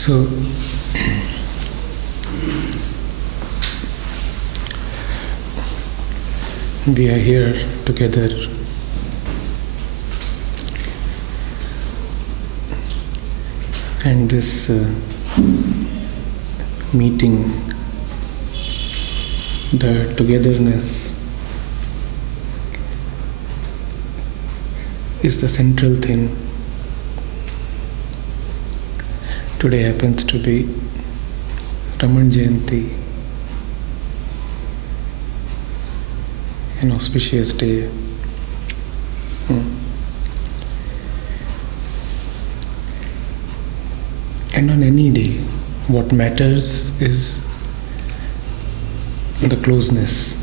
So, we are here together and this meeting, the togetherness is the central thing. Today happens to be Raman Jayanti, an auspicious day. And on any day, what matters is the closeness,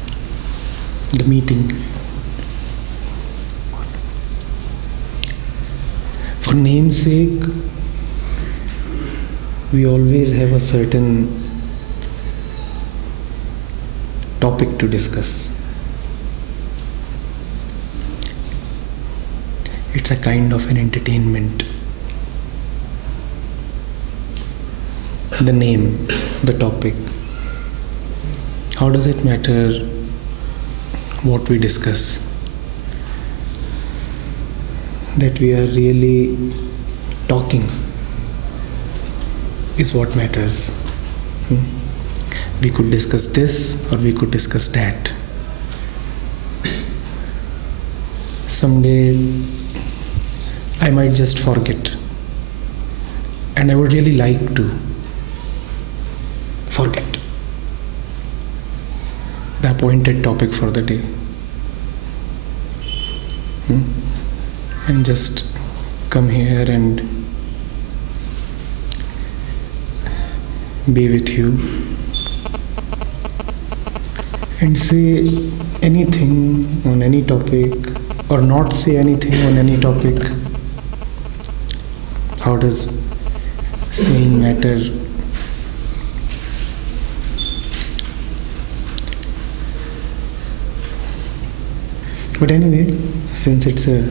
the meeting. For namesake, we always have a certain topic to discuss. It's a kind of an entertainment. The name, the topic. How does it matter what we discuss? That we are really talking is what matters. We could discuss this or we could discuss that. Someday I might just forget, and I would really like to forget the appointed topic for the day and just come here and be with you and say anything on any topic or not say anything on any topic. How does saying matter? But anyway, since it's a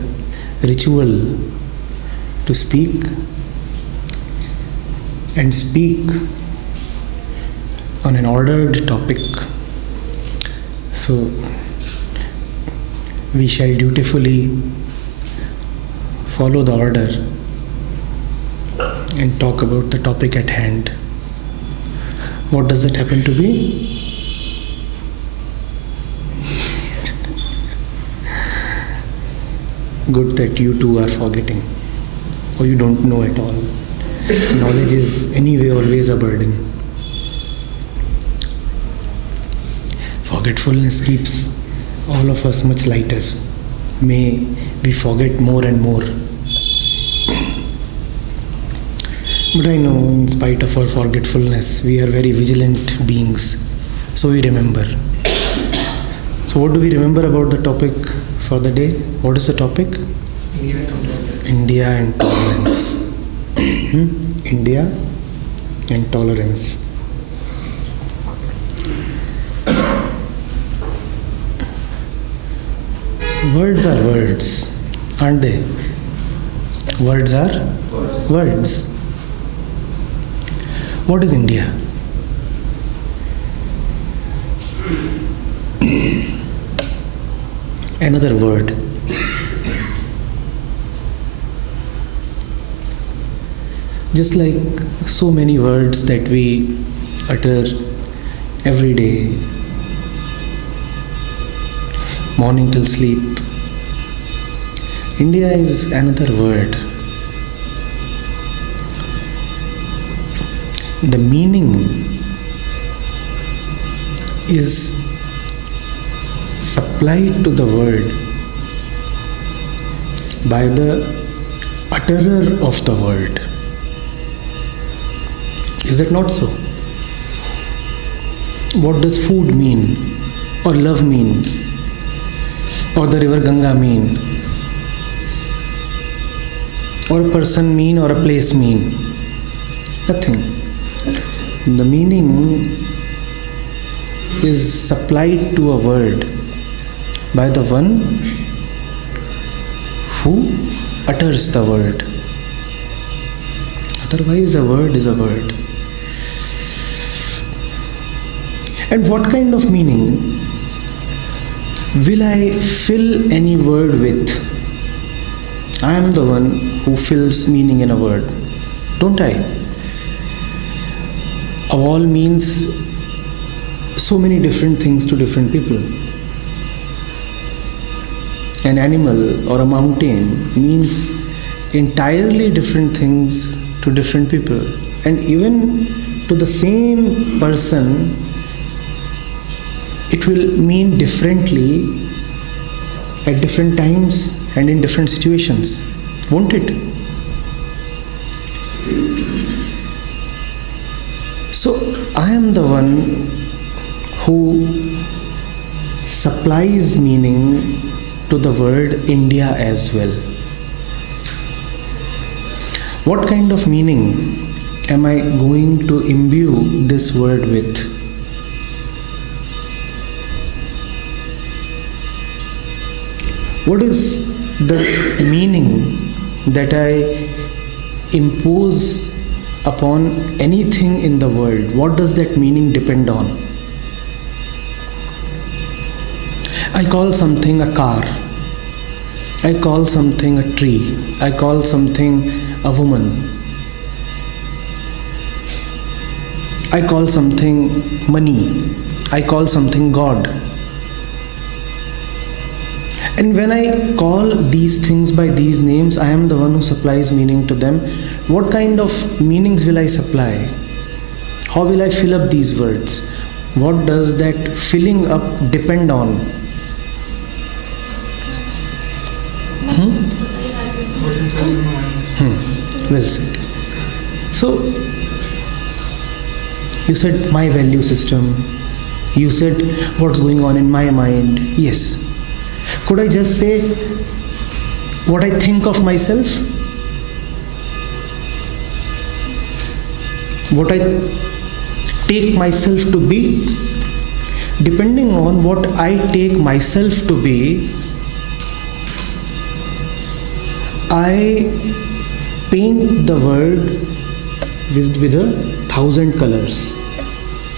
ritual to speak and speak on an ordered topic, so we shall dutifully follow the order and talk about the topic at hand. What does it happen to be? Good that you two are forgetting, or you don't know at all. Knowledge is anyway always a burden. Forgetfulness keeps all of us much lighter. May we forget more and more. But I know, in spite of our forgetfulness, we are very vigilant beings, so we remember. So what do we remember about the topic for the day? What is the topic? India and tolerance. India and tolerance. Words are words, aren't they? Words are words. What is India? Another word. Just like so many words that we utter every day, morning till sleep, India is another word. The meaning is supplied to the word by the utterer of the word. Is it not so? What does food mean? Or love mean? Or the river Ganga mean? Or a person mean or a place mean? Nothing. The meaning is supplied to a word by the one who utters the word. Otherwise, a word is a word. And what kind of meaning will I fill any word with? I am the one who fills meaning in a word, don't I? A wall means so many different things to different people. An animal or a mountain means entirely different things to different people. And even to the same person, it will mean differently at different times and in different situations, won't it? So I am the one who supplies meaning to the word India as well. What kind of meaning am I going to imbue this word with? What is the meaning that I impose upon anything in the world? What does that meaning depend on? I call something a car. I call something a tree. I call something a woman. I call something money. I call something God. And when I call these things by these names, I am the one who supplies meaning to them. What kind of meanings will I supply? How will I fill up these words? What does that filling up depend on? What's inside your mind? Well said. So, you said my value system. You said what's going on in my mind. Yes. Could I just say what I think of myself? What I take myself to be? Depending on what I take myself to be, I paint the word with 1,000 colors.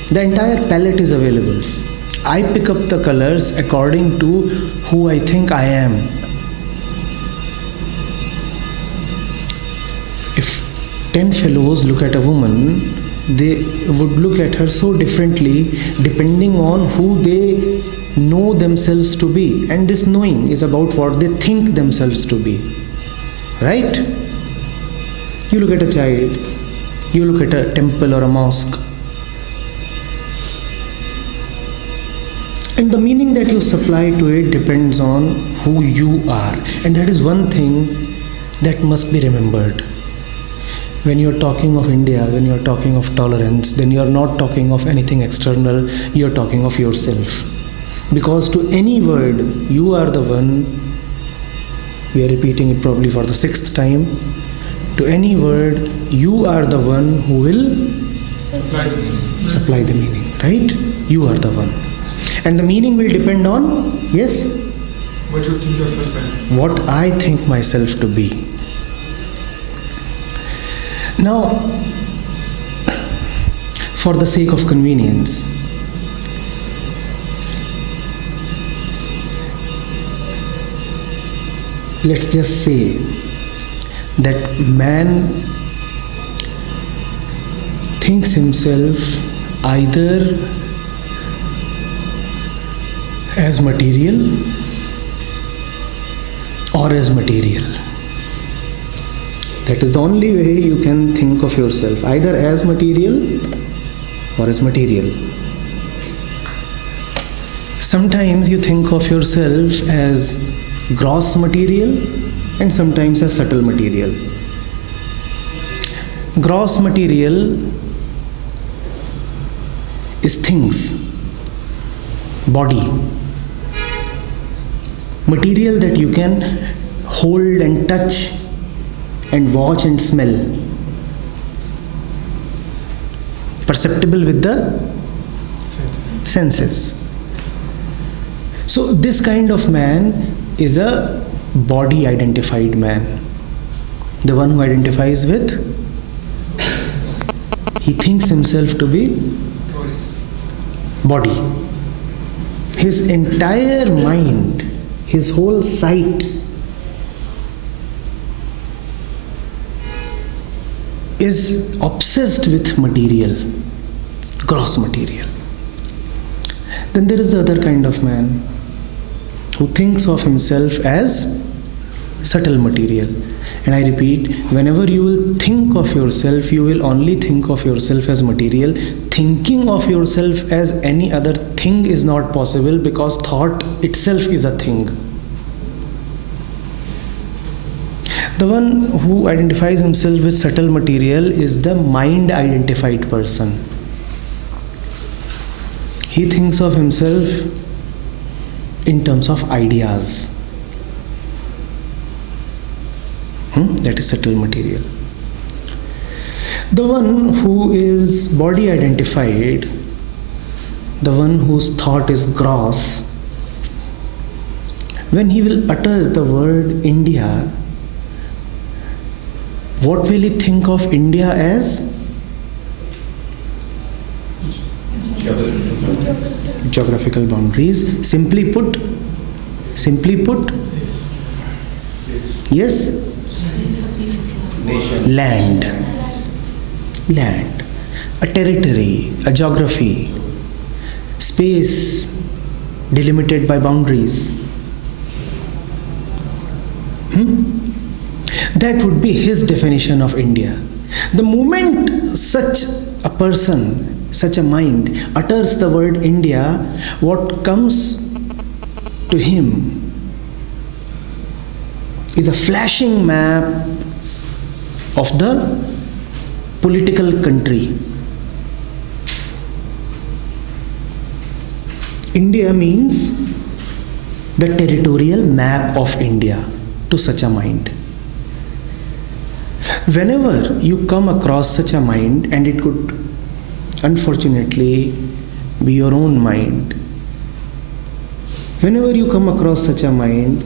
The entire palette is available. I pick up the colors according to who I think I am. If 10 fellows look at a woman, they would look at her so differently depending on who they know themselves to be. And this knowing is about what they think themselves to be. Right? You look at a child, you look at a temple or a mosque, and the meaning that you supply to it depends on who you are. And that is one thing that must be remembered. When you're talking of India, when you're talking of tolerance, then you're not talking of anything external, you're talking of yourself. Because to any word, you are the one, we are repeating it probably for the 6th time, to any word, you are the one who will supply the meaning, right? You are the one. And the meaning will depend on, yes? What you think yourself as. What I think myself to be. Now, for the sake of convenience, let's just say that man thinks himself either as material or as material. That is the only way you can think of yourself, either as material or as material. Sometimes you think of yourself as gross material and sometimes as subtle material. Gross material is things, body, material that you can hold and touch and watch and smell, perceptible with the senses. So this kind of man is a body identified man, the one who identifies with He thinks himself to be body. His entire mind, his whole sight is obsessed with material, gross material. Then there is the other kind of man who thinks of himself as subtle material. And I repeat, whenever you will think of yourself, you will only think of yourself as material. Thinking of yourself as any other thing is not possible, because thought itself is a thing. The one who identifies himself with subtle material is the mind-identified person. He thinks of himself in terms of ideas. That is subtle material. The one who is body identified, the one whose thought is gross, when he will utter the word India, what will he think of India as? Geographical boundaries. Simply put, yes? Land, a territory, a geography, space delimited by boundaries. That would be his definition of India. The moment such a person, such a mind utters the word India, what comes to him is a flashing map of the political country. India means the territorial map of India to such a mind. Whenever you come across such a mind, and it could unfortunately be your own mind, whenever you come across such a mind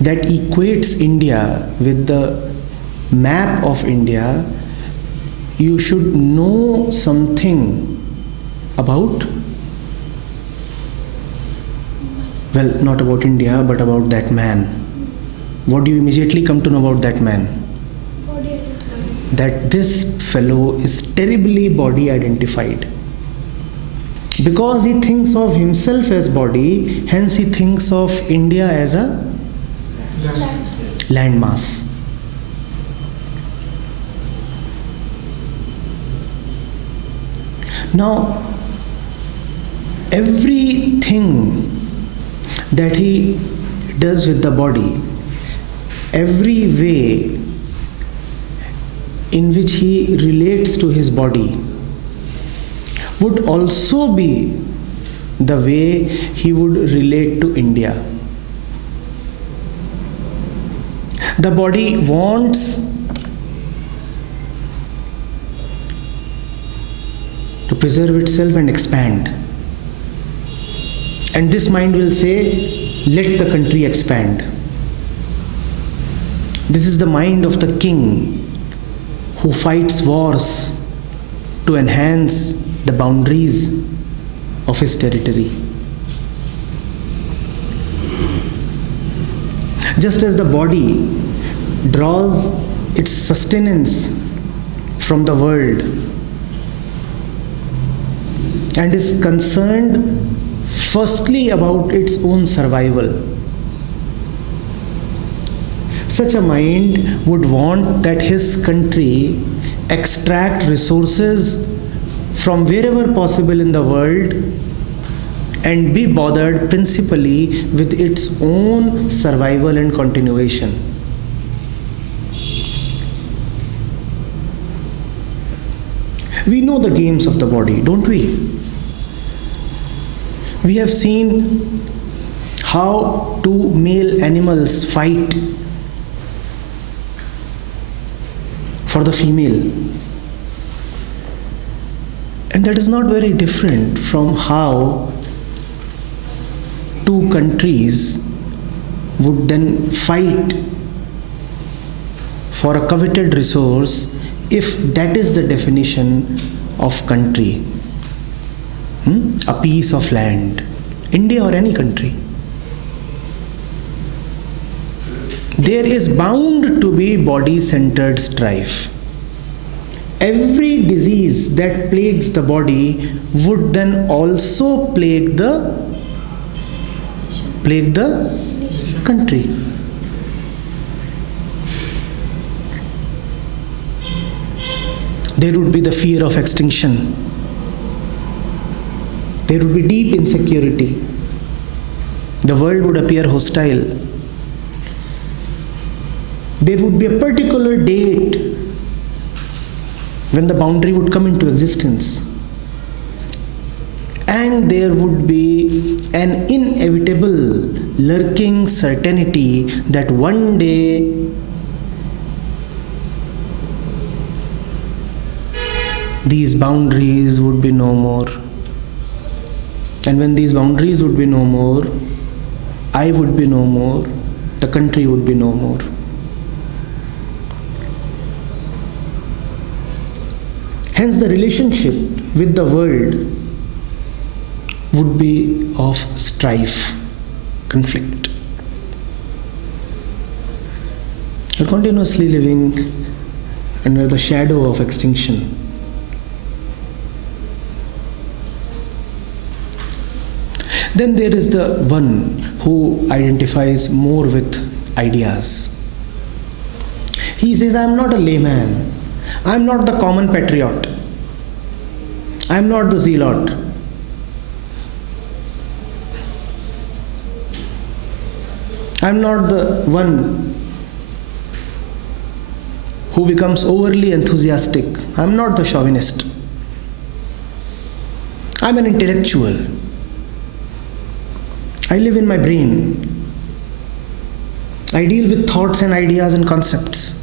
that equates India with the map of India, you should know something about, well, not about India, but about that man. What do you immediately come to know about that man? That this fellow is terribly body identified. Because he thinks of himself as body, hence he thinks of India as a landmass. Now, everything that he does with the body, every way in which he relates to his body, would also be the way he would relate to India. The body wants to preserve itself and expand. And this mind will say, let the country expand. This is the mind of the king who fights wars to enhance the boundaries of his territory. Just as the body draws its sustenance from the world and is concerned firstly about its own survival, such a mind would want that his country extract resources from wherever possible in the world and be bothered principally with its own survival and continuation. We know the games of the body, don't we? We have seen how two male animals fight for the female. And that is not very different from how two countries would then fight for a coveted resource if that is the definition of country, a piece of land, India or any country, there is bound to be body-centered strife. Every disease that plagues the body would then also plague the country. There would be the fear of extinction. There would be deep insecurity. The world would appear hostile. There would be a particular date when the boundary would come into existence. And there would be an inevitable lurking certainty that one day these boundaries would be no more. And when these boundaries would be no more, I would be no more, the country would be no more. Hence, the relationship with the world would be of strife, conflict. You're continuously living under the shadow of extinction. Then there is the one who identifies more with ideas. He says, I am not a layman. I am not the common patriot. I am not the zealot. I am not the one who becomes overly enthusiastic. I am not the chauvinist. I am an intellectual. I live in my brain. I deal with thoughts and ideas and concepts.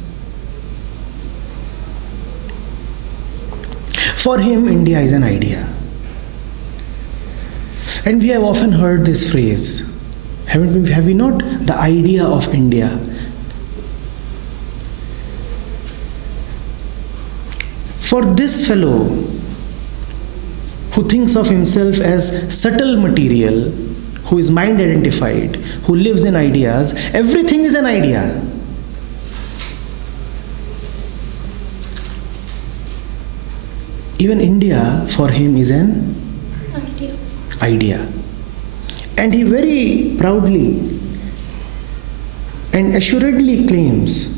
For him, India is an idea. And we have often heard this phrase, have we not? The idea of India. For this fellow, who thinks of himself as subtle material, who is mind identified, who lives in ideas, everything is an idea. Even India for him is an idea. And he very proudly and assuredly claims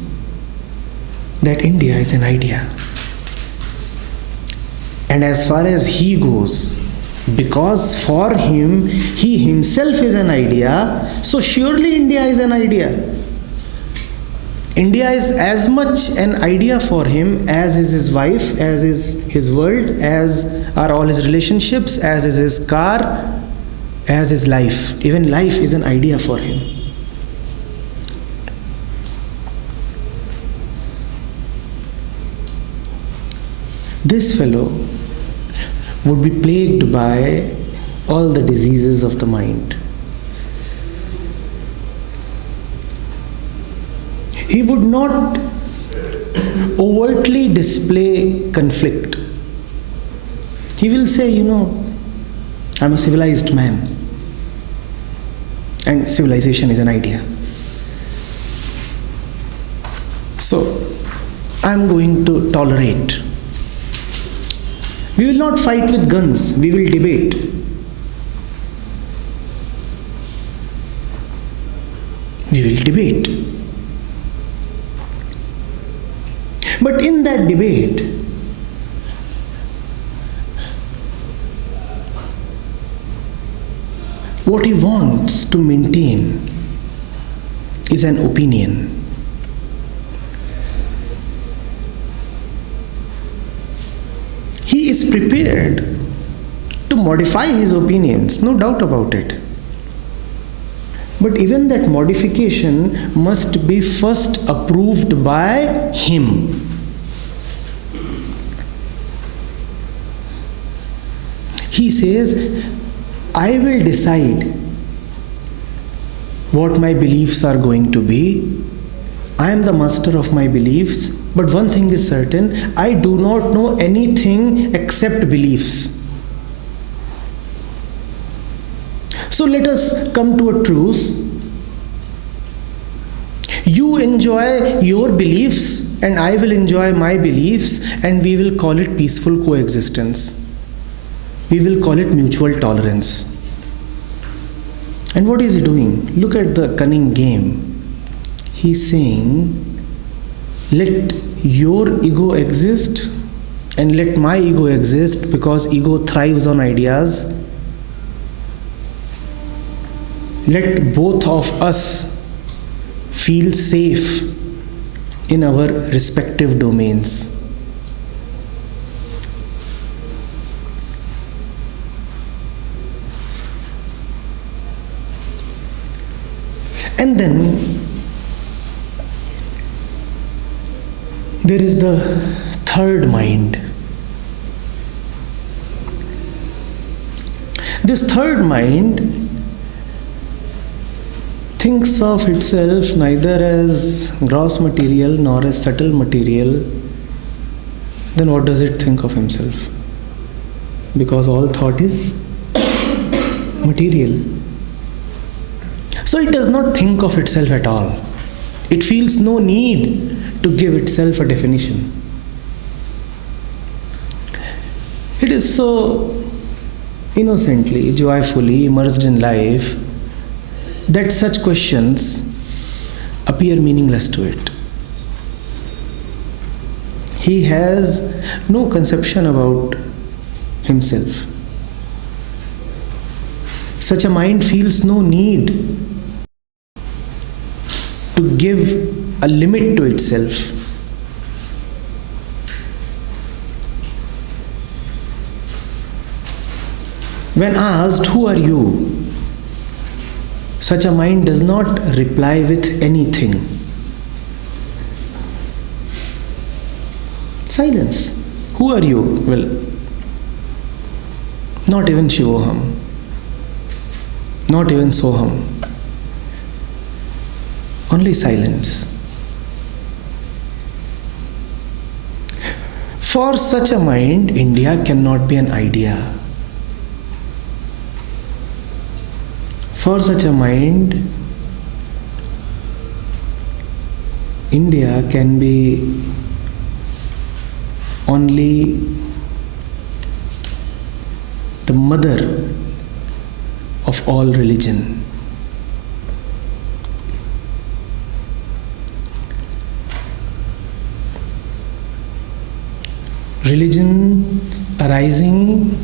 that India is an idea. And as far as he goes, because for him, he himself is an idea, so surely India is an idea. India is as much an idea for him as is his wife, as is his world, as are all his relationships, as is his car, as is life. Even life is an idea for him. This fellow would be plagued by all the diseases of the mind. He would not overtly display conflict. He will say, I'm a civilized man. And civilization is an idea. So, I'm going to tolerate. We will not fight with guns, we will debate. We will debate. But in that debate, what he wants to maintain is an opinion. He is prepared to modify his opinions, no doubt about it. But even that modification must be first approved by him. He says, I will decide what my beliefs are going to be. I am the master of my beliefs. But one thing is certain, I do not know anything except beliefs. So let us come to a truce. You enjoy your beliefs and I will enjoy my beliefs, and we will call it peaceful coexistence. We will call it mutual tolerance. And what is he doing? Look at the cunning game. He's saying, let your ego exist and let my ego exist, because ego thrives on ideas. Let both of us feel safe in our respective domains. And then there is the third mind. This third mind thinks of itself neither as gross material nor as subtle material. Then what does it think of himself? Because all thought is material. So it does not think of itself at all. It feels no need to give itself a definition. It is so innocently, joyfully immersed in life that such questions appear meaningless to it. He has no conception about himself. Such a mind feels no need to give a limit to itself. When asked, "Who are you?" such a mind does not reply with anything. Silence. Who are you? Well, not even Shivoham, not even Soham. Only silence. For such a mind, India cannot be an idea. For such a mind, India can be only the mother of all religion. Religion arising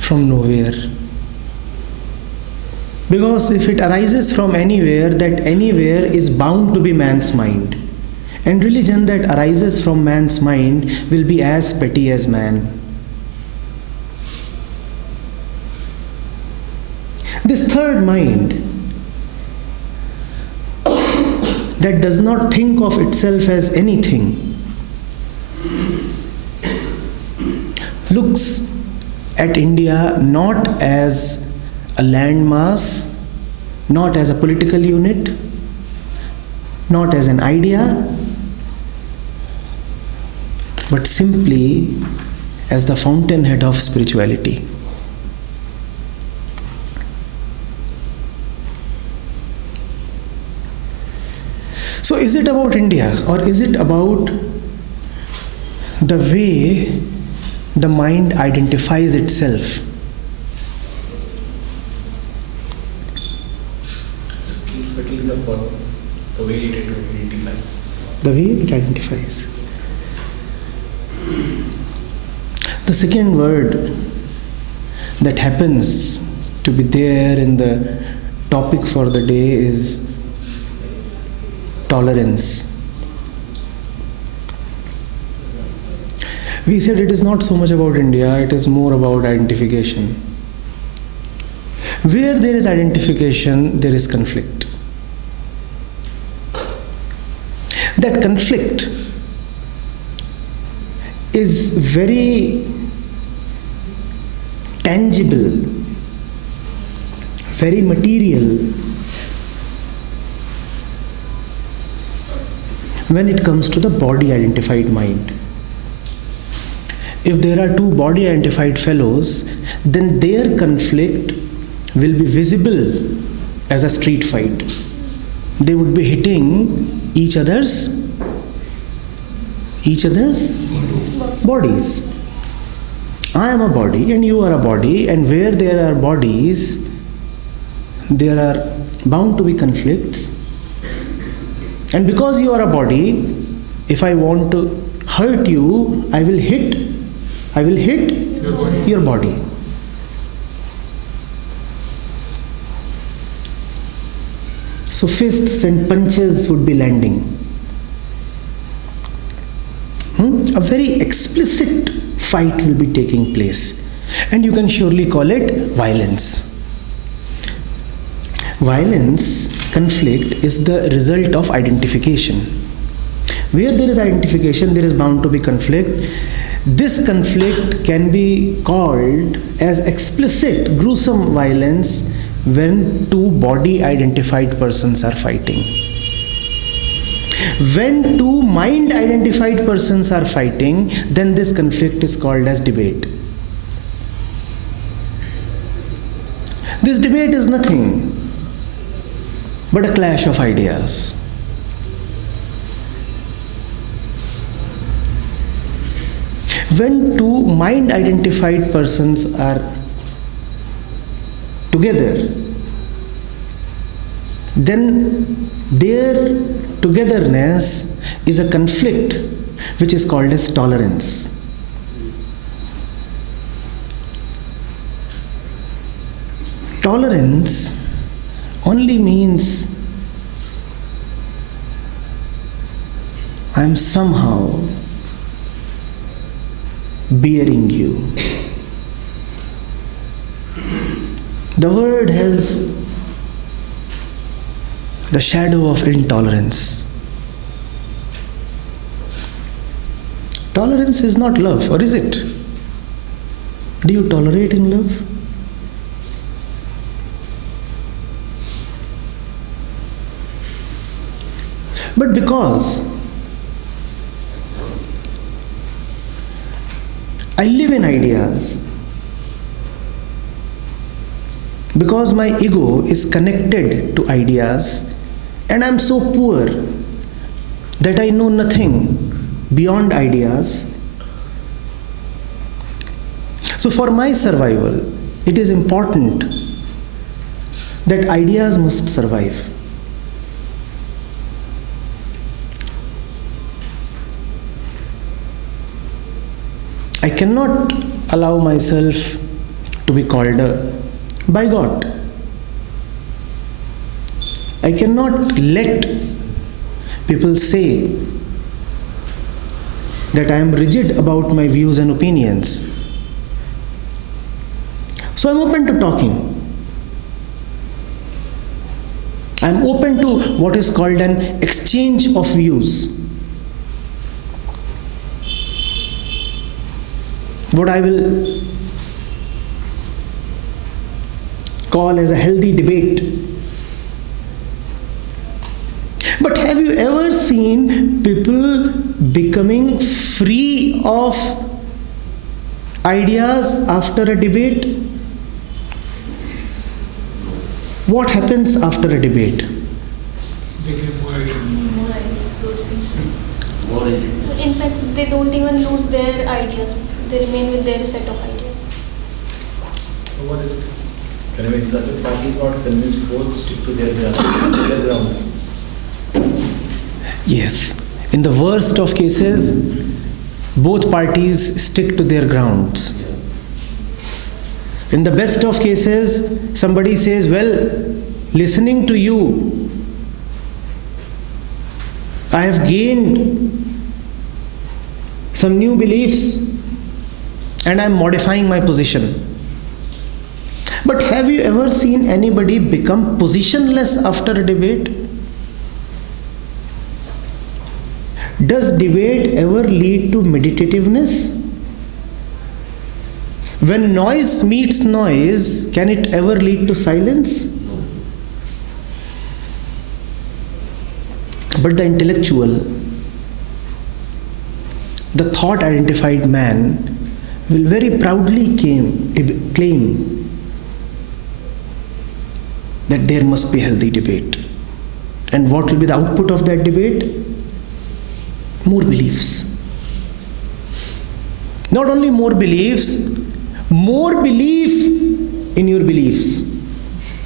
from nowhere. Because if it arises from anywhere, that anywhere is bound to be man's mind. And religion that arises from man's mind will be as petty as man. This third mind that does not think of itself as anything looks at India not as a landmass, not as a political unit, not as an idea, but simply as the fountainhead of spirituality. So is it about India, or is it about the way the mind identifies itself? The way it identifies. The way it identifies. The second word that happens to be there in the topic for the day is tolerance. We said it is not so much about India, it is more about identification. Where there is identification, there is conflict. That conflict is very tangible, very material. when it comes to the body identified mind. If there are two body identified fellows, then their conflict will be visible as a street fight. They would be hitting each other's bodies. I am a body and you are a body, and where there are bodies, there are bound to be conflicts. And because you are a body, if I want to hurt you, I will hit your body. So fists and punches would be landing. A very explicit fight will be taking place. And you can surely call it violence. Violence, conflict, is the result of identification. Where there is identification, there is bound to be conflict. This conflict can be called as explicit, gruesome violence when two body identified persons are fighting. When two mind identified persons are fighting, then this conflict is called as debate. This debate is nothing but a clash of ideas. When two mind identified persons are together, then their togetherness is a conflict which is called as tolerance. Tolerance only means I am somehow bearing you. The word has the shadow of intolerance. Tolerance is not love, or is it? Do you tolerate in love? But because I live in ideas, because my ego is connected to ideas, and I'm so poor that I know nothing beyond ideas. So for my survival, it is important that ideas must survive. I cannot allow myself to be called a bigot. I cannot let people say that I am rigid about my views and opinions. So I'm open to talking. I'm open to what is called an exchange of views. What I will call as a healthy debate. But have you ever seen people becoming free of ideas after a debate? What happens after a debate? They get more ideas. In fact, they don't even lose their ideas. They remain with their set of ideas. So what is it? Convince the other party or convince both stick to their ground? Yes. In the worst of cases, both parties stick to their grounds. In the best of cases, somebody says, well, listening to you, I have gained some new beliefs and I am modifying my position. But have you ever seen anybody become positionless after a debate? Does debate ever lead to meditativeness? When noise meets noise, can it ever lead to silence? But the intellectual, the thought identified man will very proudly claim that there must be healthy debate. And what will be the output of that debate? More beliefs. Not only more beliefs, more belief in your beliefs.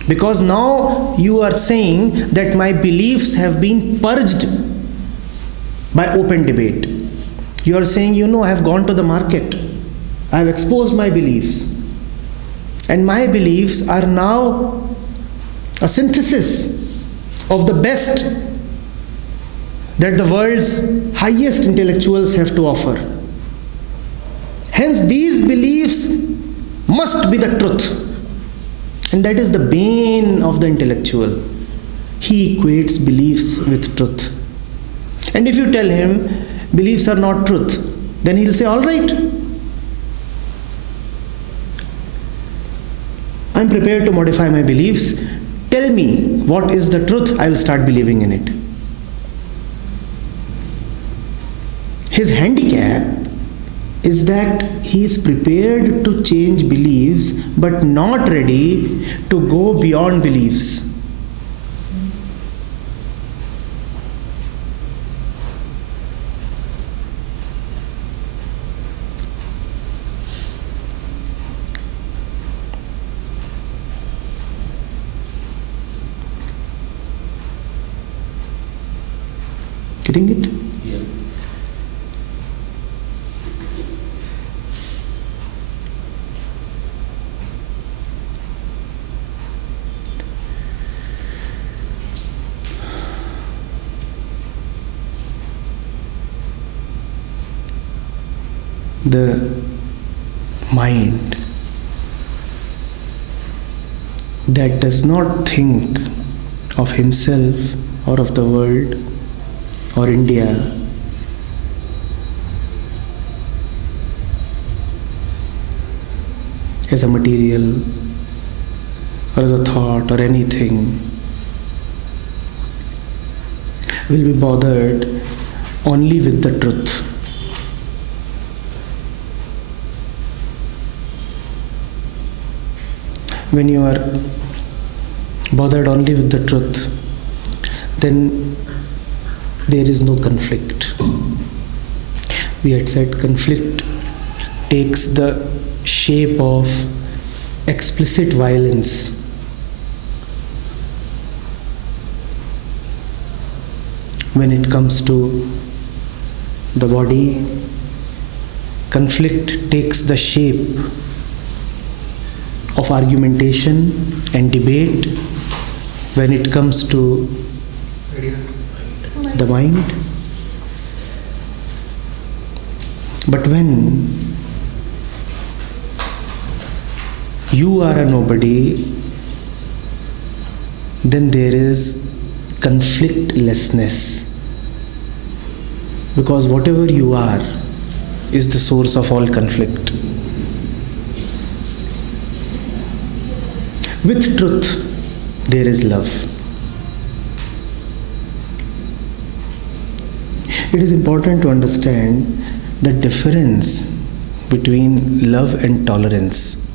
Because now you are saying that my beliefs have been purged by open debate. You are saying, I have gone to the market. I have exposed my beliefs. And my beliefs are now a synthesis of the best that the world's highest intellectuals have to offer. Hence, these beliefs must be the truth. And that is the bane of the intellectual. He equates beliefs with truth. And if you tell him beliefs are not truth, then he'll say, all right, I'm prepared to modify my beliefs. Tell me what is the truth, I will start believing in it. His handicap is that he is prepared to change beliefs but not ready to go beyond beliefs. Getting it? Yeah. The mind that does not think of himself or of the world or India as a material or as a thought or anything will be bothered only with the truth. When you are bothered only with the truth, then there is no conflict. We had said conflict takes the shape of explicit violence. When it comes to the body, conflict takes the shape of argumentation and debate. When it comes to the mind, but when you are a nobody, then there is conflictlessness, because whatever you are is the source of all conflict. With truth, there is love. It is important to understand the difference between love and tolerance.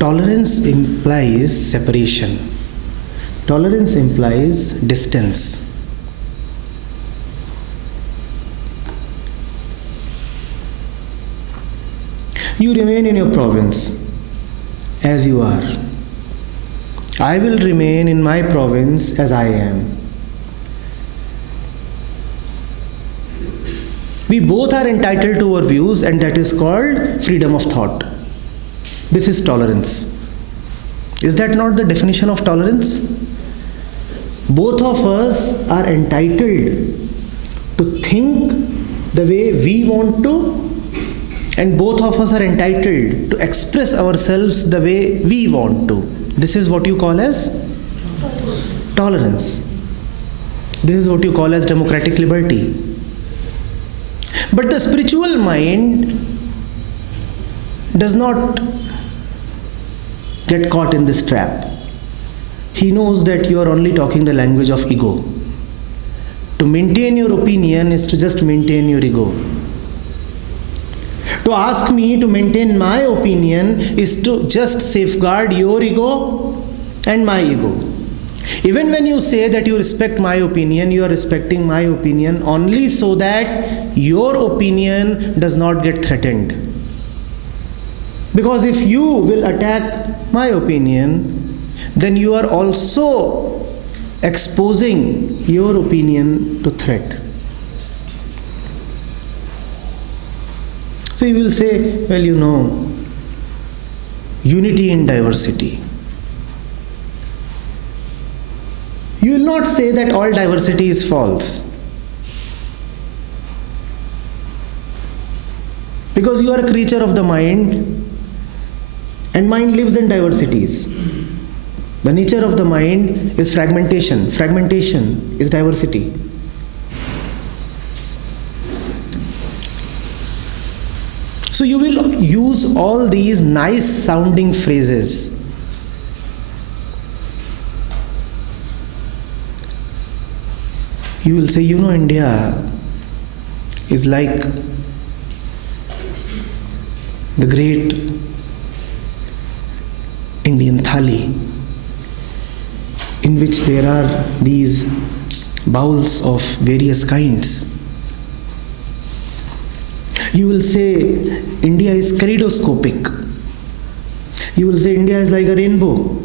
Tolerance implies separation. Tolerance implies distance. You remain in your province as you are. I will remain in my province as I am. We both are entitled to our views, and that is called freedom of thought. This is tolerance. Is that not the definition of tolerance? Both of us are entitled to think the way we want to, and both of us are entitled to express ourselves the way we want to. This is what you call as tolerance. This is what you call as democratic liberty. But the spiritual mind does not get caught in this trap. He knows that you are only talking the language of ego. To maintain your opinion is to just maintain your ego. To ask me to maintain my opinion is to just safeguard your ego and my ego. Even when you say that you respect my opinion, you are respecting my opinion only so that your opinion does not get threatened. Because if you will attack my opinion, then you are also exposing your opinion to threat. So you will say, well, unity in diversity. You will not say that all diversity is false. Because you are a creature of the mind, and mind lives in diversities. The nature of the mind is fragmentation. Fragmentation is diversity. So you will use all these nice sounding phrases. You will say, India is like the great Indian thali, in which there are these bowls of various kinds. You will say India is kaleidoscopic. You will say India is like a rainbow.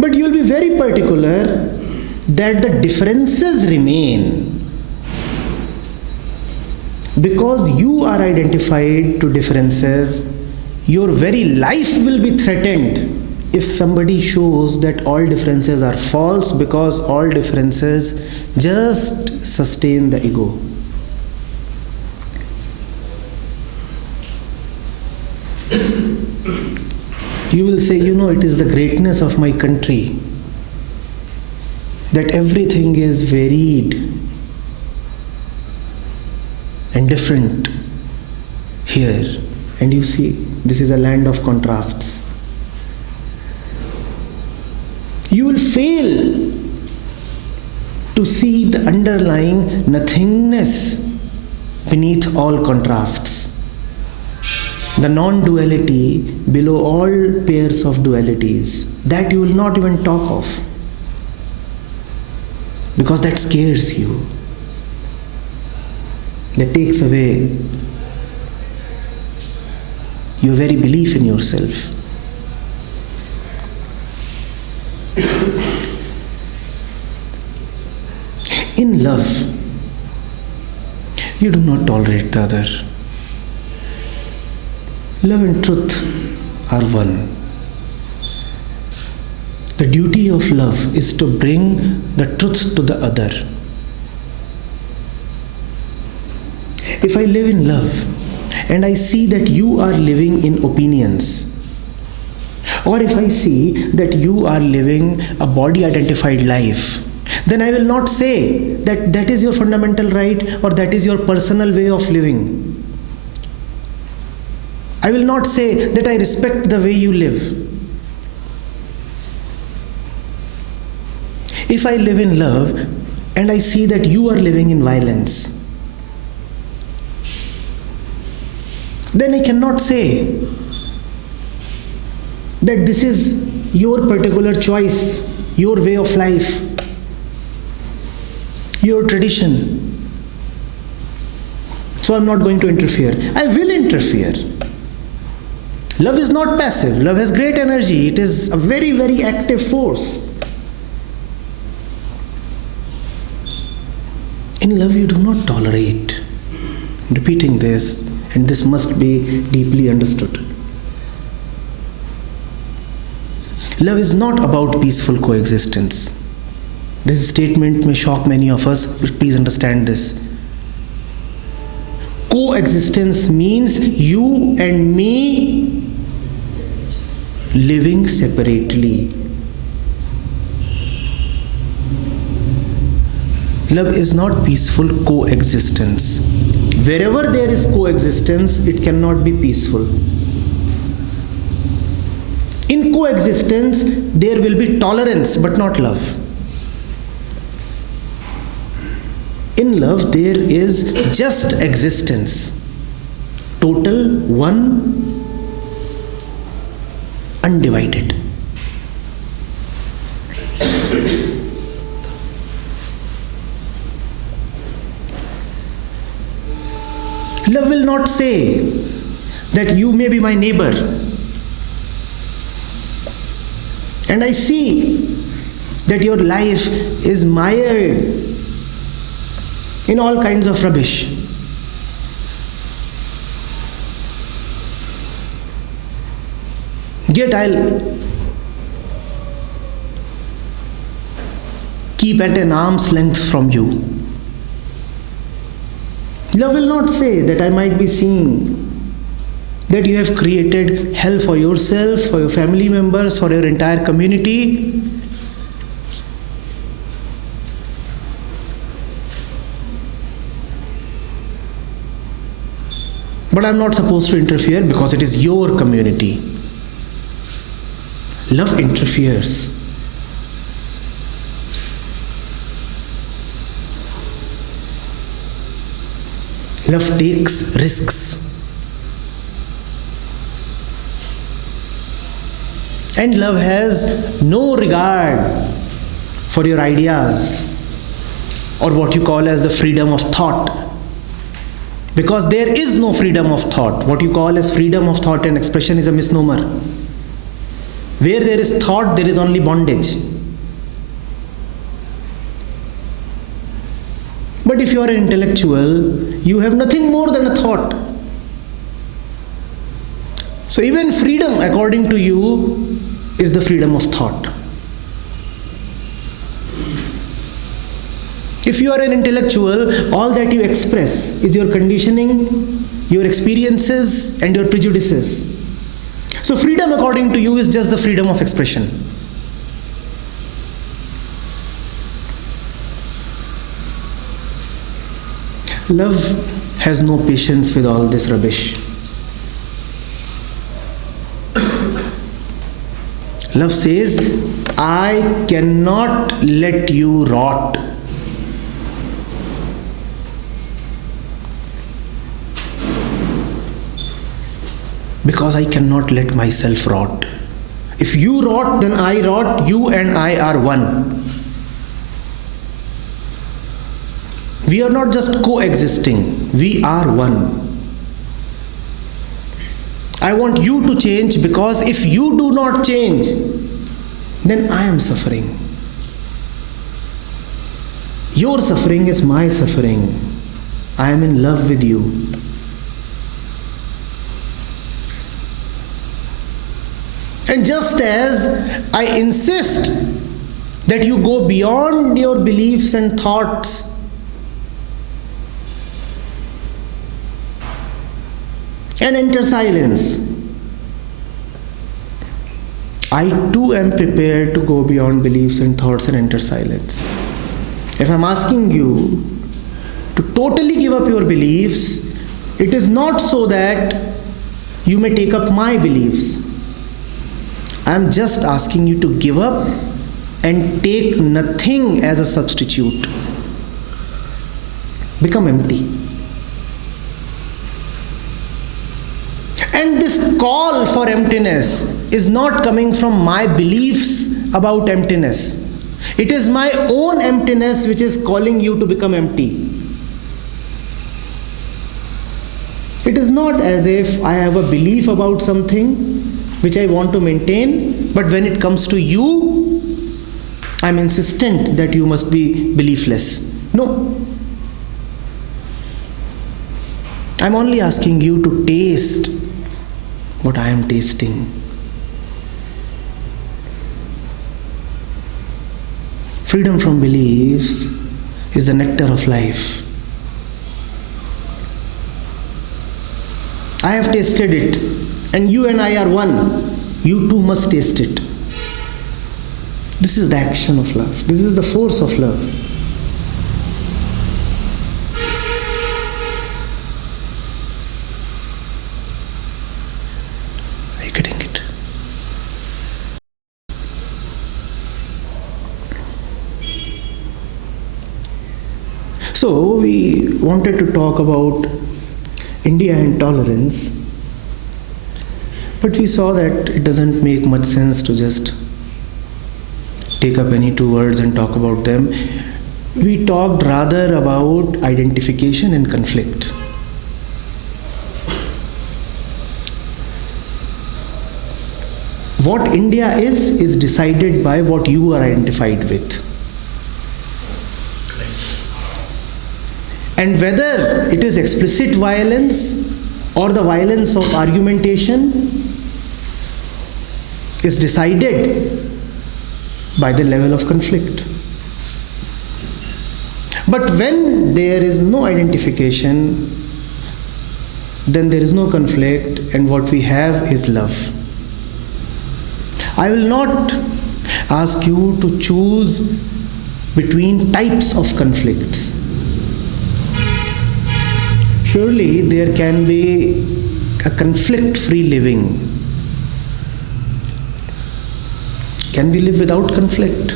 But you will be very particular that the differences remain, because you are identified to differences. Your very life will be threatened if somebody shows that all differences are false, because all differences just sustain the ego. You will say, it is the greatness of my country that everything is varied and different here. And you see, this is a land of contrasts. You will fail to see the underlying nothingness beneath all contrasts. The non-duality below all pairs of dualities, that you will not even talk of, because that scares you. That takes away your very belief in yourself. In love, you do not tolerate the other. Love and truth are one. The duty of love is to bring the truth to the other. If I live in love and I see that you are living in opinions, or if I see that you are living a body-identified life, then I will not say that that is your fundamental right or that is your personal way of living. I will not say that I respect the way you live. If I live in love and I see that you are living in violence, then I cannot say that this is your particular choice, your way of life, your tradition. So I'm not going to interfere. I will interfere. Love is not passive. Love has great energy. It is a very, very active force. In love, you do not tolerate. I'm repeating this, and this must be deeply understood. Love is not about peaceful coexistence. This statement may shock many of us, but please understand this. Coexistence means you and me living separately. Love is not peaceful coexistence. Wherever there is coexistence, it cannot be peaceful. In coexistence, there will be tolerance but not love. In love, there is just existence. Total, one, undivided. Love will not say that you may be my neighbor, and I see that your life is mired in all kinds of rubbish. Yet I'll keep at an arm's length from you. Love will not say that I might be seeing that you have created hell for yourself, for your family members, for your entire community. But I'm not supposed to interfere because it is your community. Love interferes. Love takes risks. And love has no regard for your ideas or what you call as the freedom of thought. Because there is no freedom of thought. What you call as freedom of thought and expression is a misnomer. Where there is thought, there is only bondage. But if you are an intellectual, you have nothing more than a thought. So even freedom, according to you, is the freedom of thought. If you are an intellectual, all that you express is your conditioning, your experiences, and your prejudices. So freedom, according to you, is just the freedom of expression. Love has no patience with all this rubbish. Love says, I cannot let you rot. Because I cannot let myself rot. If you rot, then I rot. You and I are one. We are not just coexisting, we are one. I want you to change because if you do not change, then I am suffering. Your suffering is my suffering. I am in love with you. And just as I insist that you go beyond your beliefs and thoughts, and enter silence, I too am prepared to go beyond beliefs and thoughts and enter silence. If I'm asking you to totally give up your beliefs, it is not so that you may take up my beliefs. I'm just asking you to give up and take nothing as a substitute. Become empty. And this call for emptiness is not coming from my beliefs about emptiness. It is my own emptiness which is calling you to become empty. It is not as if I have a belief about something which I want to maintain, but when it comes to you, I'm insistent that you must be beliefless. No. I'm only asking you to taste what I am tasting. Freedom from beliefs is the nectar of life. I have tasted it, and you and I are one. You too must taste it. This is the action of love. This is the force of love. Are you getting it? So we wanted to talk about India and tolerance, but we saw that it doesn't make much sense to just take up any two words and talk about them. We talked rather about identification and conflict. What India is decided by what you are identified with. And whether it is explicit violence or the violence of argumentation is decided by the level of conflict. But when there is no identification, then there is no conflict, and what we have is love. I will not ask you to choose between types of conflicts. Surely there can be a conflict-free living. Can we live without conflict?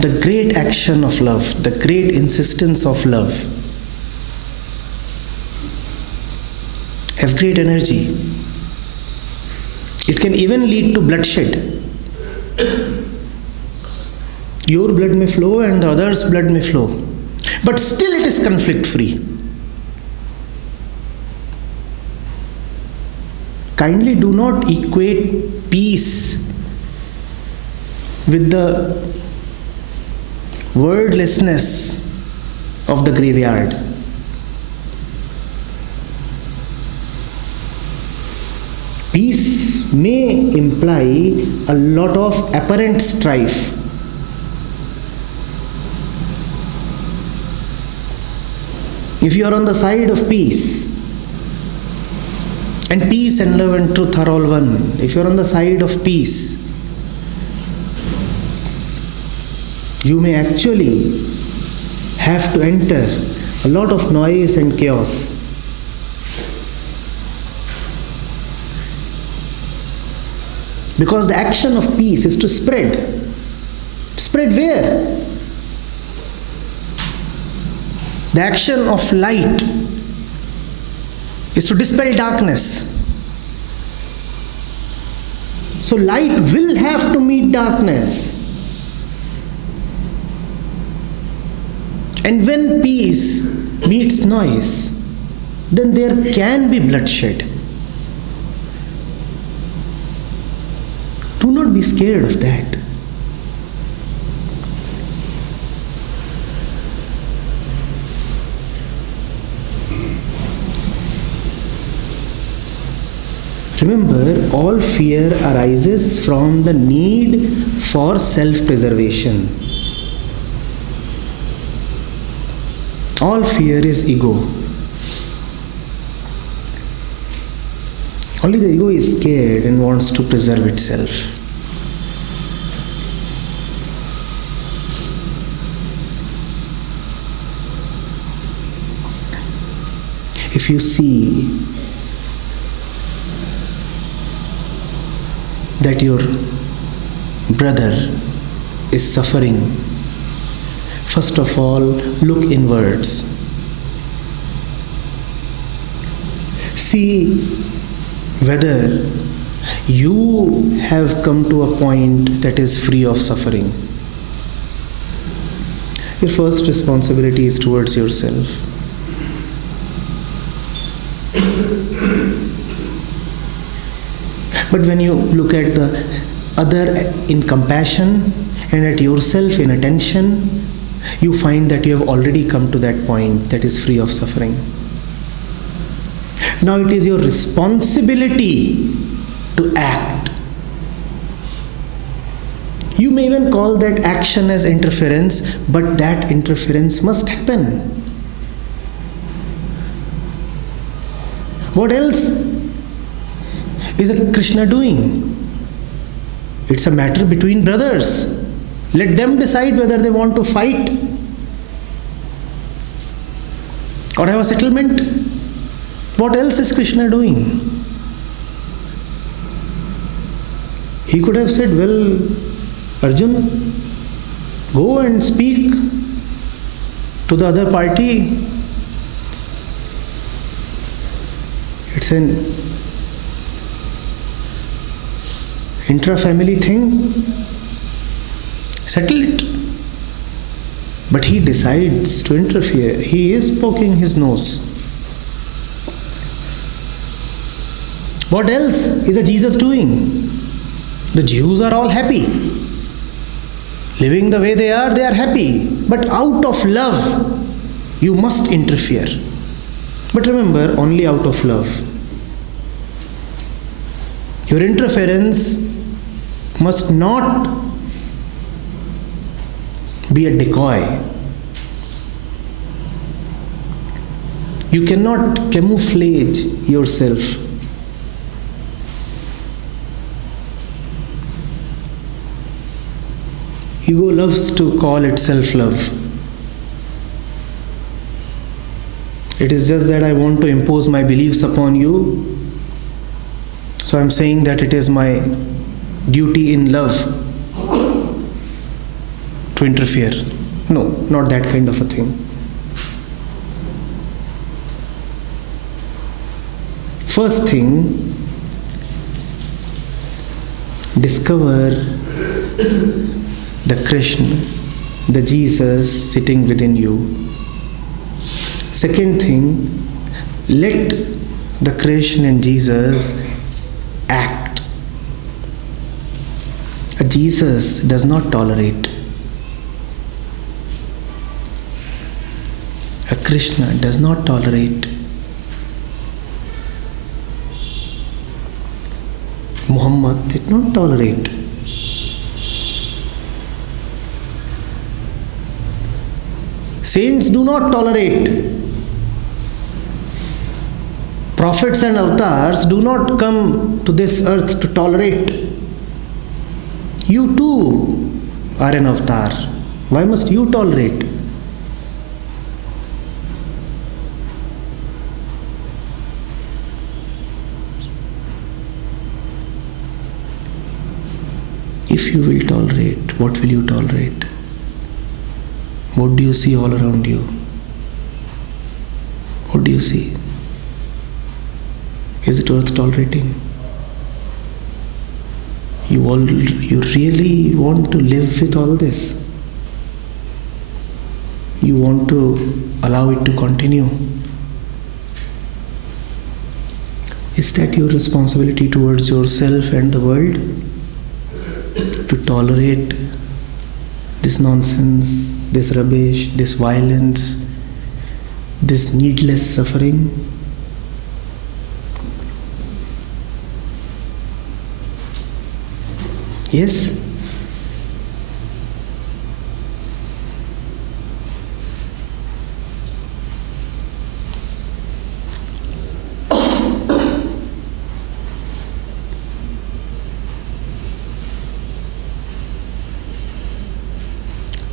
The great action of love, the great insistence of love has great energy. It can even lead to bloodshed. Your blood may flow and the other's blood may flow, but still it is conflict-free. Kindly do not equate peace with the wordlessness of the graveyard. Peace may imply a lot of apparent strife. If you are on the side of peace, and peace and love and truth are all one, if you are on the side of peace, you may actually have to enter a lot of noise and chaos. Because the action of peace is to spread. Spread where? The action of light is to dispel darkness. So light will have to meet darkness. And when peace meets noise, then there can be bloodshed. Do not be scared of that. Remember, all fear arises from the need for self-preservation. All fear is ego. Only the ego is scared and wants to preserve itself. If you see that your brother is suffering, first of all, look inwards. See whether you have come to a point that is free of suffering. Your first responsibility is towards yourself. But when you look at the other in compassion and at yourself in attention, you find that you have already come to that point that is free of suffering. Now it is your responsibility to act. You may even call that action as interference, but that interference must happen. What else is a Krishna doing? It's a matter between brothers. Let them decide whether they want to fight or have a settlement. What else is Krishna doing? He could have said, well, Arjun, go and speak to the other party. It's an intra-family thing. Settle it. But he decides to interfere. He is poking his nose. What else is a Jesus doing? The Jews are all happy. Living the way they are happy. But out of love, you must interfere. But remember, only out of love. Your interference must not be a decoy. You cannot camouflage yourself. Ego loves to call itself love. It is just that I want to impose my beliefs upon you. So I'm saying that it is my duty in love to interfere. No, not that kind of a thing. First thing, discover the Krishna, the Jesus sitting within you. Second thing, let the Krishna and Jesus act. A Jesus does not tolerate. A Krishna does not tolerate. Muhammad did not tolerate. Saints do not tolerate. Prophets and avatars do not come to this earth to tolerate. You too are an avatar. Why must you tolerate? If you will tolerate, what will you tolerate? What do you see all around you? What do you see? Is it worth tolerating? You really want to live with all this? You want to allow it to continue? Is that your responsibility towards yourself and the world? To tolerate this nonsense, this rubbish, this violence, this needless suffering? Yes?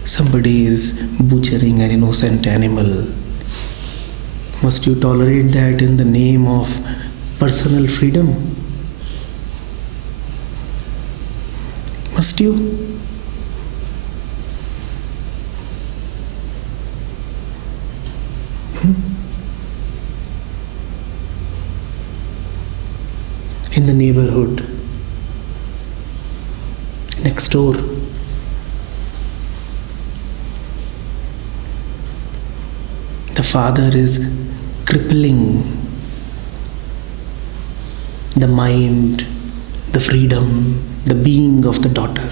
Somebody is butchering an innocent animal. Must you tolerate that in the name of personal freedom? Must you? In the neighborhood, next door, the father is crippling the mind, the freedom, the being of the daughter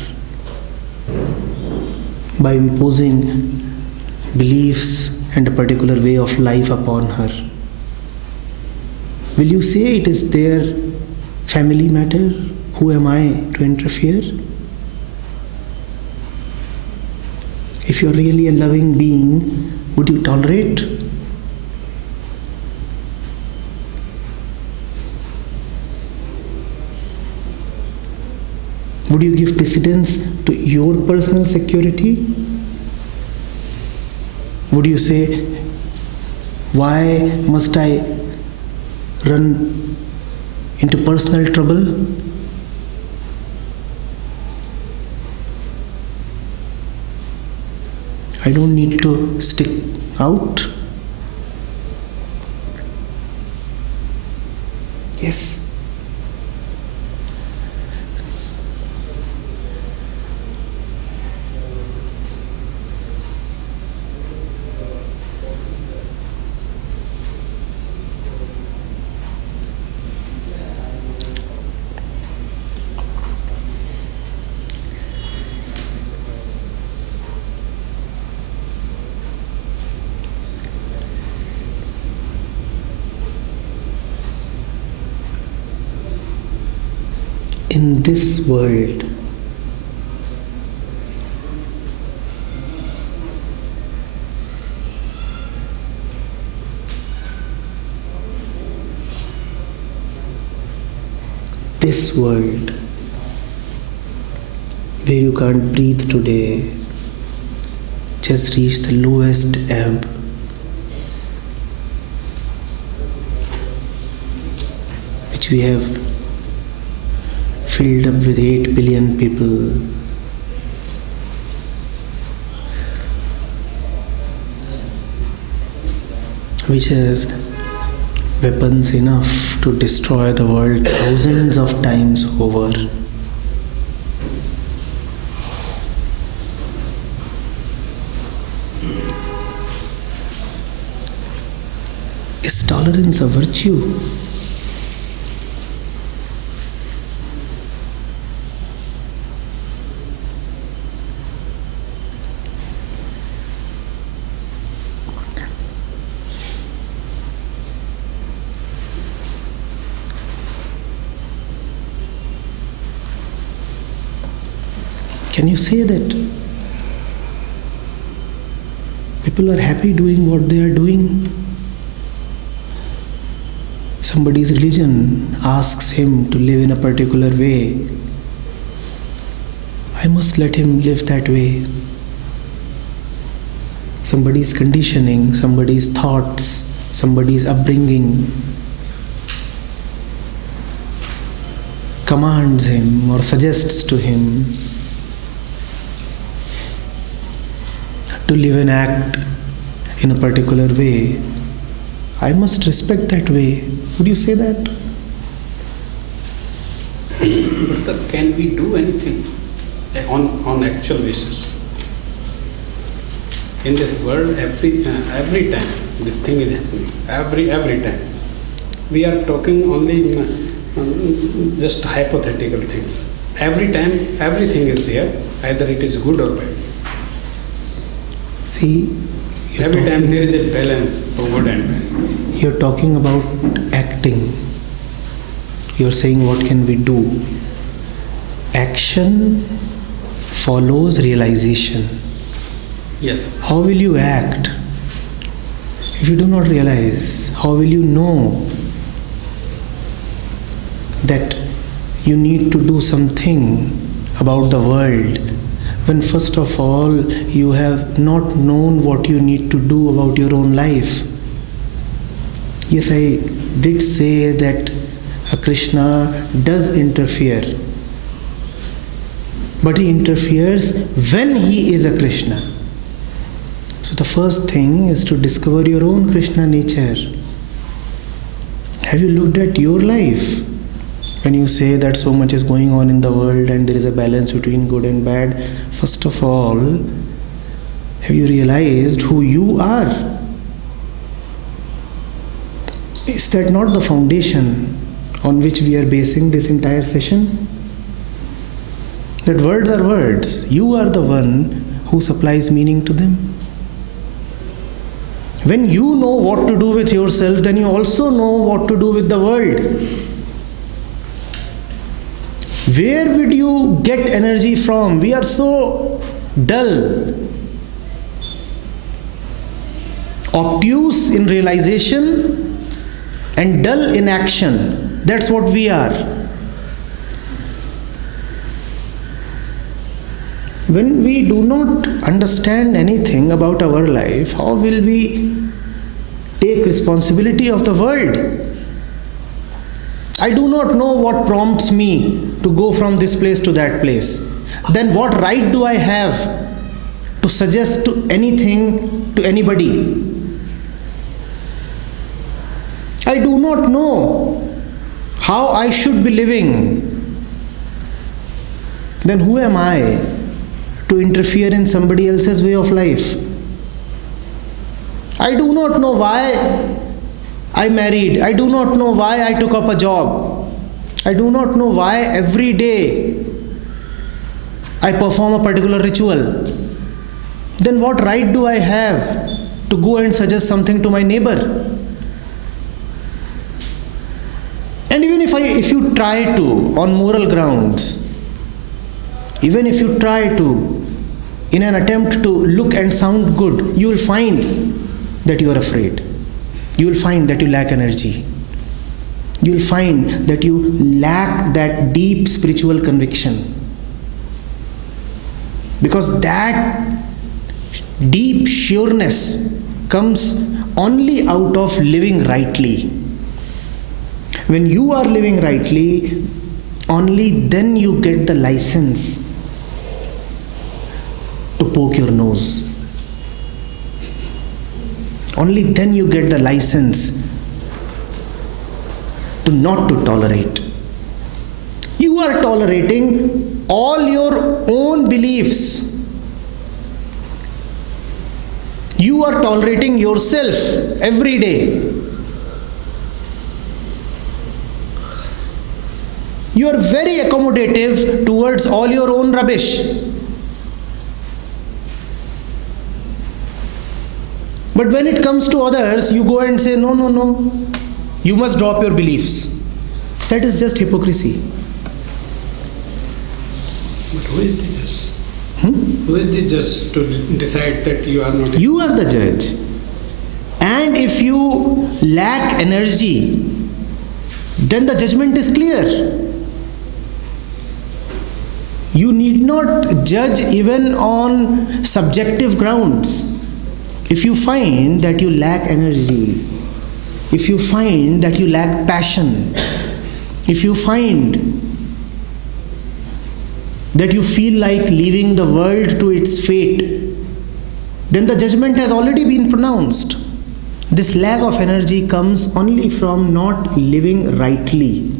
by imposing beliefs and a particular way of life upon her. Will you say it is their family matter? Who am I to interfere? If you're really a loving being, would you tolerate? Would you give precedence to your personal security? Would you say, why must I run into personal trouble? I don't need to stick out. Yes. In this world, where you can't breathe today, just reach the lowest ebb. Which we have filled up with 8 billion people. Which has weapons enough to destroy the world thousands of times over. Is tolerance a virtue? Can you say that people are happy doing what they are doing? Somebody's religion asks him to live in a particular way. I must let him live that way. Somebody's conditioning, somebody's thoughts, somebody's upbringing commands him or suggests to him to live and act in a particular way. I must respect that way. Would you say that? But sir, can we do anything on actual basis? In this world, every time this thing is happening. Every time. We are talking only just hypothetical things. Every time, everything is there. Either it is good or bad. See, every time there is a balance of good and bad. You're talking about acting. You're saying, what can we do? Action follows realization. Yes. How will you act if you do not realize? How will you know that you need to do something about the world when first of all you have not known what you need to do about your own life? Yes, I did say that Krishna does interfere, but he interferes when he is a Krishna. So the first thing is to discover your own Krishna nature. Have you looked at your life? When you say that so much is going on in the world and there is a balance between good and bad, first of all, have you realized who you are? Is that not the foundation on which we are basing this entire session? That words are words. You are the one who supplies meaning to them. When you know what to do with yourself, then you also know what to do with the world. Where would you get energy from? We are so dull, obtuse in realization and dull in action. That's what we are. When we do not understand anything about our life, how will we take responsibility of the world? I do not know what prompts me to go from this place to that place. Then what right do I have to suggest to anything to anybody? I do not know how I should be living. Then who am I to interfere in somebody else's way of life? I do not know why I married. I do not know why I took up a job. I do not know why every day I perform a particular ritual. Then what right do I have to go and suggest something to my neighbor? And even if you try to, on moral grounds, even if you try to, in an attempt to look and sound good, you will find that you are afraid. You will find that you lack energy. You will find that you lack that deep spiritual conviction. Because that deep sureness comes only out of living rightly. When you are living rightly, only then you get the license to poke your nose. Only then you get the license to not to tolerate. You are tolerating all your own beliefs. You are tolerating yourself every day. You are very accommodative towards all your own rubbish. But when it comes to others, you go and say, no, you must drop your beliefs. That is just hypocrisy. But who is the judge? Who is the judge to decide that you are not? You are the judge. And if you lack energy, then the judgment is clear. You need not judge even on subjective grounds. If you find that you lack energy, if you find that you lack passion, if you find that you feel like leaving the world to its fate, then the judgment has already been pronounced. This lack of energy comes only from not living rightly.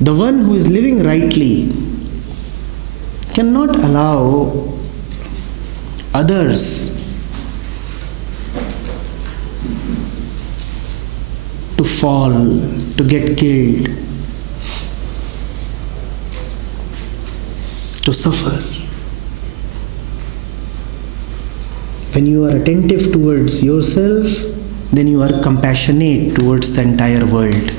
The one who is living rightly cannot allow others to fall, to get killed, to suffer. When you are attentive towards yourself, then you are compassionate towards the entire world.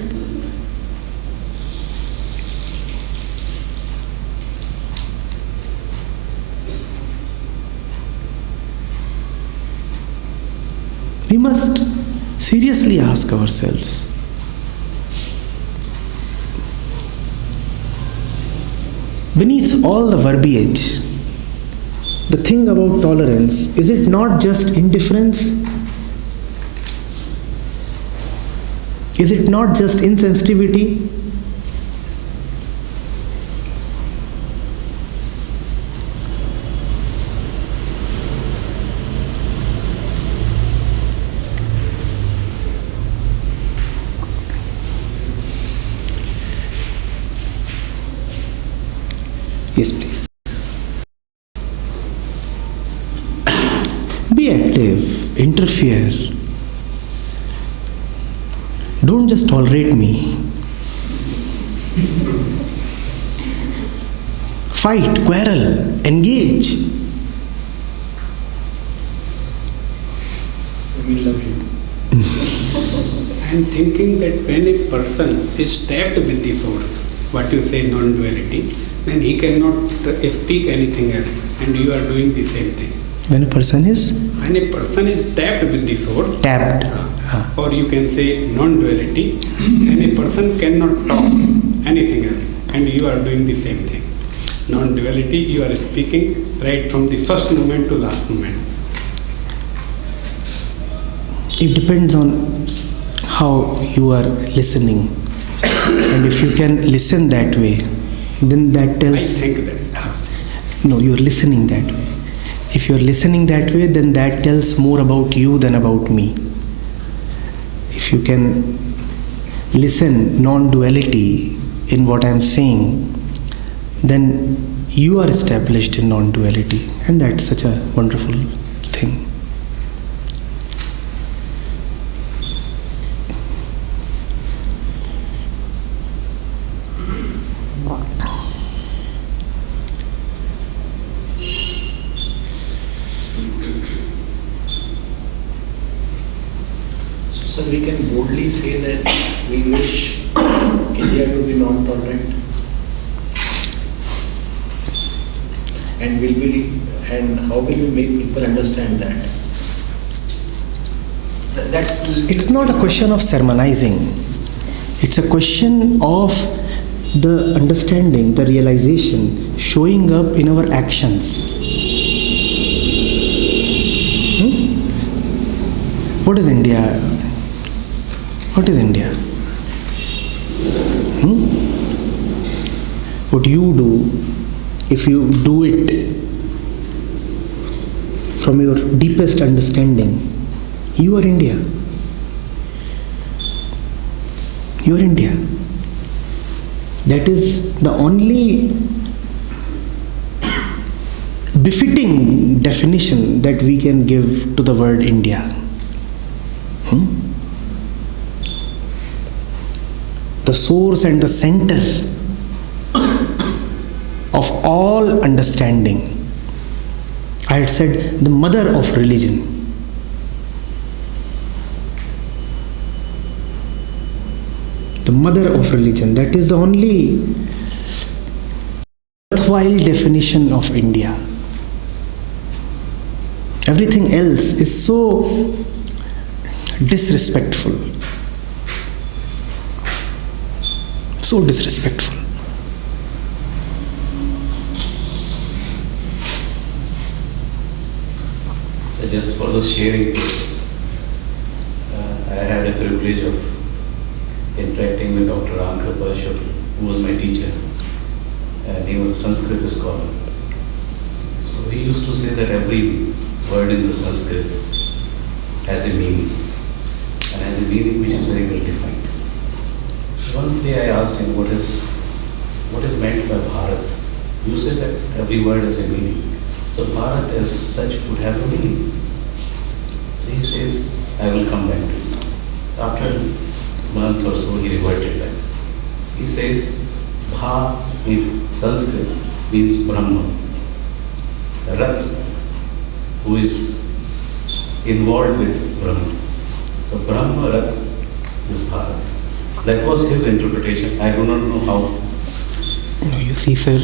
We must seriously ask ourselves, beneath all the verbiage, the thing about tolerance, is it not just indifference? Is it not just insensitivity? Yes, please. Be active, interfere. Don't just tolerate me. Fight, quarrel, engage. We love you. I am thinking that when a person is stabbed with the sword, what you say non-duality, then he cannot speak anything else, and you are doing the same thing. When a person is stabbed with the sword, tapped, or you can say non-duality, and a person cannot talk anything else, and you are doing the same thing. Non-duality, you are speaking right from the first moment to last moment. it depends on how you are listening. And if you can listen that way, then that I tells... think that. No, you're listening that way. If you're listening that way, then that tells more about you than about me. If you can listen non-duality in what I'm saying, then you are established in non-duality, and that's such a wonderful thing. So we can boldly say that we wish India to be non-tolerant, and how will we make people understand that? It's not a question of sermonizing. It's a question of the understanding, the realization, showing up in our actions. What is India? What is India? What you do, if you do it from your deepest understanding, you are India. You are India. That is the only befitting definition that we can give to the word India. The source and the center of all understanding. I had said the mother of religion. The mother of religion. That is the only worthwhile definition of India. Everything else is so disrespectful. So disrespectful. So just for the sharing, I had a privilege of interacting with Dr. Acharya Prashant, who was my teacher, and he was a Sanskrit scholar. So he used to say that every word in the Sanskrit has a meaning, and has a meaning which is very well defined. One day I asked him, what is meant by Bharat? You said that every word has a meaning. So Bharat as such would have a meaning. So he says, I will come back to you. After a month or so, he reverted back. He says, Bha in Sanskrit means Brahma. Rat, who is involved with Brahma. So Brahma Rat is Bharat. That was his interpretation. I do not know how. No, you see, sir,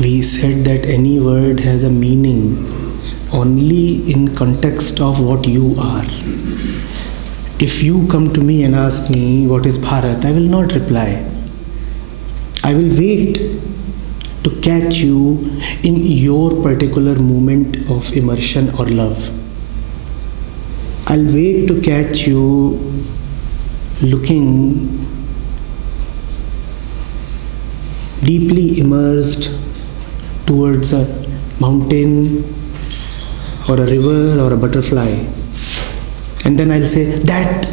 we said that any word has a meaning only in context of what you are. If you come to me and ask me what is Bharat, I will not reply. I will wait to catch you in your particular moment of immersion or love. I'll wait to catch you looking deeply immersed towards a mountain or a river or a butterfly. And then I'll say, that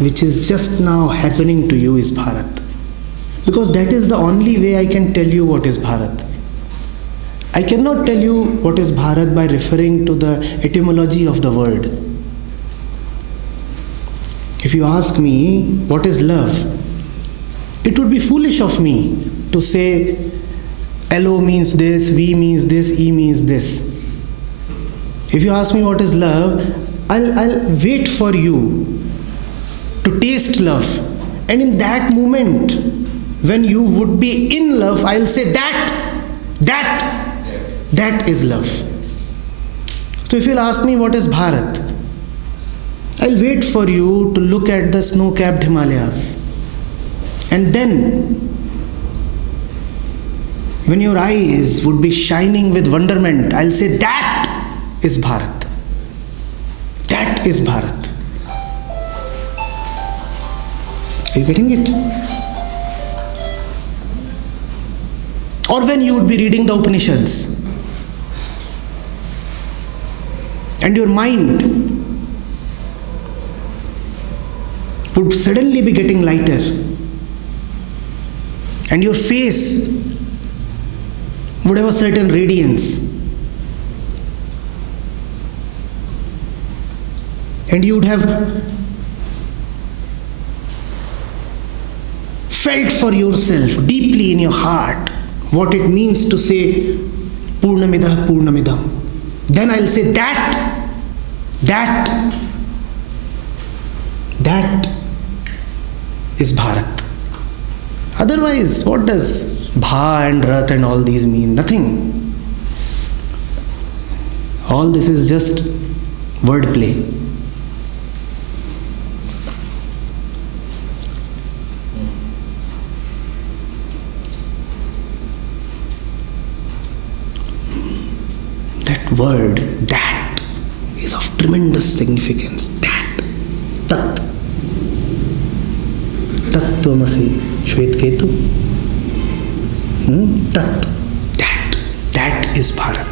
which is just now happening to you is Bharat. Because that is the only way I can tell you what is Bharat. I cannot tell you what is Bharat by referring to the etymology of the word. If you ask me what is love, it would be foolish of me to say LO means this, V means this, E means this. If you ask me what is love, I'll wait for you to taste love. And in that moment, when you would be in love, I'll say that is love. So if you'll ask me what is Bharat, I'll wait for you to look at the snow-capped Himalayas. And then, when your eyes would be shining with wonderment, I'll say that is Bharat. That is Bharat. Are you getting it? Or when you would be reading the Upanishads and your mind would suddenly be getting lighter and your face would have a certain radiance and you would have felt for yourself deeply in your heart what it means to say Purnamidah Purnamidam. Then I'll say that is Bharat. Otherwise, what does Bha and Rath and all these mean? Nothing. All this is just wordplay. That word, that, is of tremendous significance. That, Tat. Tattvamasi Shvetketu. Tat. That is Bharat.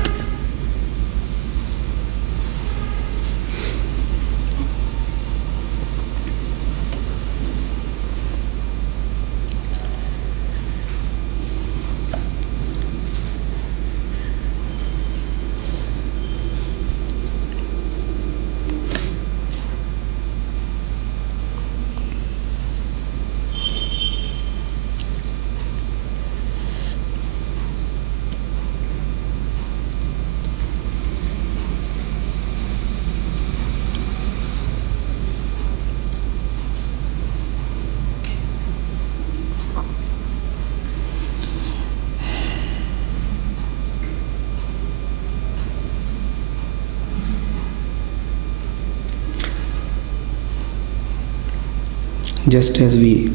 Just as we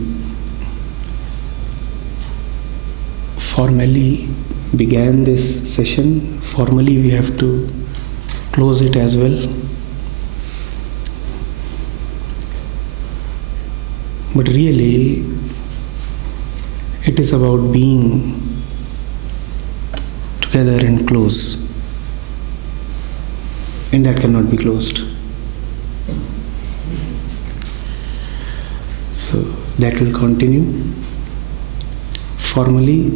formally began this session, formally we have to close it as well. But really, it is about being together and close. And that cannot be closed. So that will continue formally